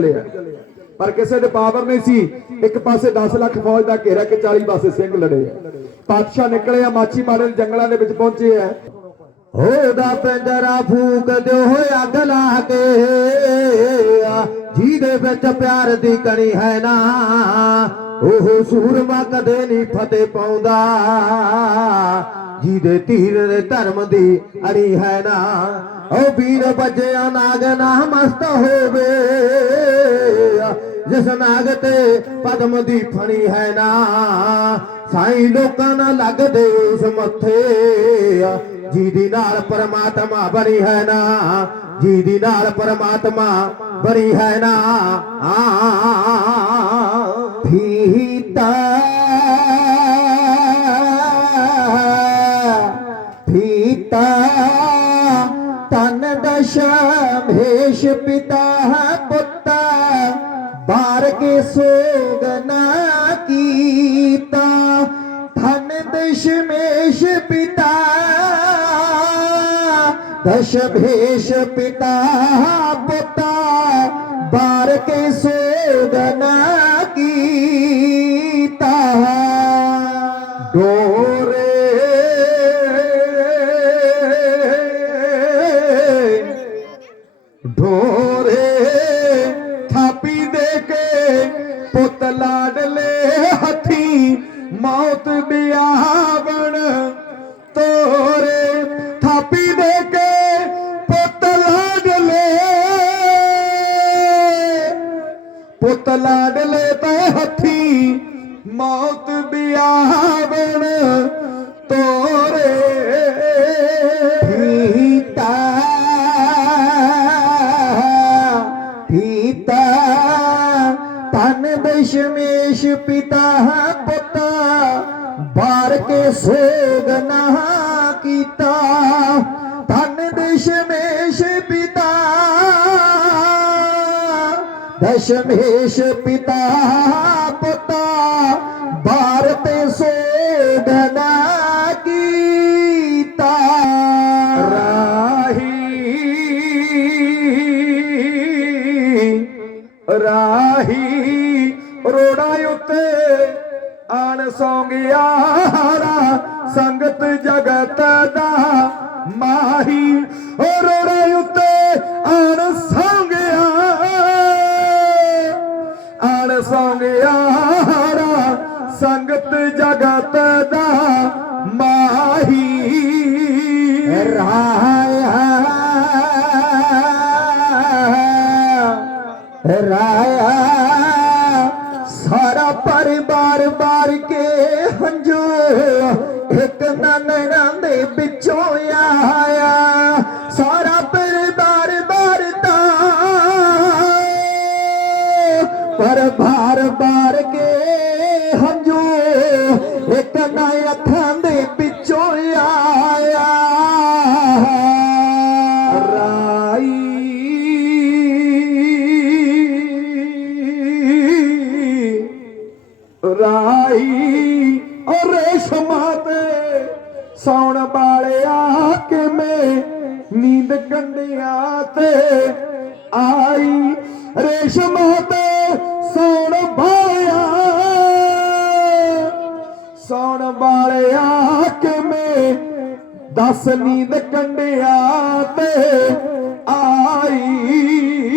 ਚੱਲਿਆ ਪਰ ਕਿਸੇ ਦੇ ਪਾਵਰ ਨਹੀਂ ਸੀ। ਇੱਕ ਪਾਸੇ 10 ਲੱਖ ਫੌਜ ਦਾ ਘੇਰਾ ਕਿ 40 ਪਾਸੇ ਸਿੰਘ ਲੜੇ ਪਾਤਸ਼ਾਹ ਨਿਕਲੇ ਆ, ਮਾਛੀ ਮਾਰੇ ਦੇ ਜੰਗਲਾਂ ਦੇ ਵਿੱਚ ਪਹੁੰਚੇ ਆ। ਉਹਦਾ ਪਿੰਜਰਾ ਫੂਕ ਦਿਓ ਅੱਗ ਲਾ ਕੇ। ਜਿਹਦੇ ਵਿੱਚ ਪਿਆਰ ਦੀ ਕਣੀ ਹੈ ਨਾ, ਉਹ ਸੂਰਮਾ ਕਦੇ ਨਹੀਂ ਫਤਿਹ ਪਾਉਂਦਾ। ਜਿਹਦੇ ਤੀਰ ਦੇ ਧਰਮ ਦੀ ਅੜੀ ਹੈ ਨਾ, ਉਹ ਵੀਰ ਬੱਜਿਆ ਨਾਗ ਨਾ ਮਸਤ ਹੋਵੇ। ਜਿਸ ਨਾਗ ਪਦਮ ਦੀ ਫਣੀ ਹੈ ਨਾ, ਸਾਈ ਲੋਕਾਂ ਨਾਲ ਲੱਗਦੇ ਉਸ ਮੱਥੇ ਜਿਹਦੀ ਨਾਲ ਪਰਮਾਤਮਾ ਬਣੀ ਹੈ ਨਾ, ਜਿਹਦੀ ਨਾਲ ਪਰਮਾਤਮਾ ਬਣੀ ਹੈ ਨਾ, ਆ। ਫੀਤਾ ਫੀਤਾ ਤਨ ਦਸ਼ਮੇਸ਼ ਪਿਤਾ ਪੁੱਤਾ ਕੇ ਸੋਗ ਨਾ ਕੀਤਾ। ਧਨ ਦਸ਼ਮੇਸ਼ ਪਿਤਾ ਦਸ਼ਮੇਸ਼ ਪਿਤਾ ਪੁੱਤਾ। ਬਾਰ ਕੇ ਸੋਗ ਨਾ ਕੀਤਾ ਪੁੱਤ ਲਾਡਲੇ ਤੇ ਹੱਥੀ, ਮੌਤ ਬਿਆਵਣ ਤੋਰੇ। ਪੀਤਾ ਪੀਤਾ ਤਨ ਦਸ਼ਮੇਸ਼ ਪਿਤਾ ਪੁੱਤਾ ਬਾਰ ਕੇ ਸੋਗ ਨਾ ਕੀਤਾ। ਤਨ ਦਸ਼ਮੇਸ਼ ਪਿਤਾ ਦਸ਼ਮੇਸ਼ ਪਿਤਾ ਪੁੱਤਾ, ਭਾਰਤ ਤੇ ਸੋਗ ਨਾ ਕੀਤਾ। ਰਾਹੀ ਰਾਹੀ, ਰੋੜਾ ਉੱਤੇ ਆਣ ਸੌਂਗਿਆ ਸੰਗਤ ਜਗਤ ਦਾ ਆਣ ਸੰਗਤ ਜਗਤ ਦਾ ਮਾਹੀ। ਰਾਇਆ ਰਾਇਆ ਸਾਰਾ ਪਰਿਵਾਰ ਬਾਰ ਕੇ ਹੰਝੂ। ਇੱਕ ਨਨਣਾ ਦੇ ਪਰ ਭਾਰ ਬਾਰ ਕੇ ਹੰਝੂ, ਇੱਕ ਨਾ ਅੱਖਾਂ ਦੇ ਵਿੱਚੋਂ ਆਇਆ। ਰਾਈ ਰਾਈ ਔਰ ਰੇਸ਼ਮਾ ਤੇ ਸੌਣ ਵਾਲਿਆ ਕਿਵੇਂ? ਨੀਂਦ ਕੰਡਿਆਂ ਤੇ ਆਈ ਰੇਸ਼ਮਾ ਤੇ ਸੋਣ ਵਾਲਿਆ ਸੌਣ ਵਾਲਿਆ ਕਿਵੇਂ? ਦਸ ਨੀਂਦ ਕੰਡਿਆਂ ਤੇ ਆਈ।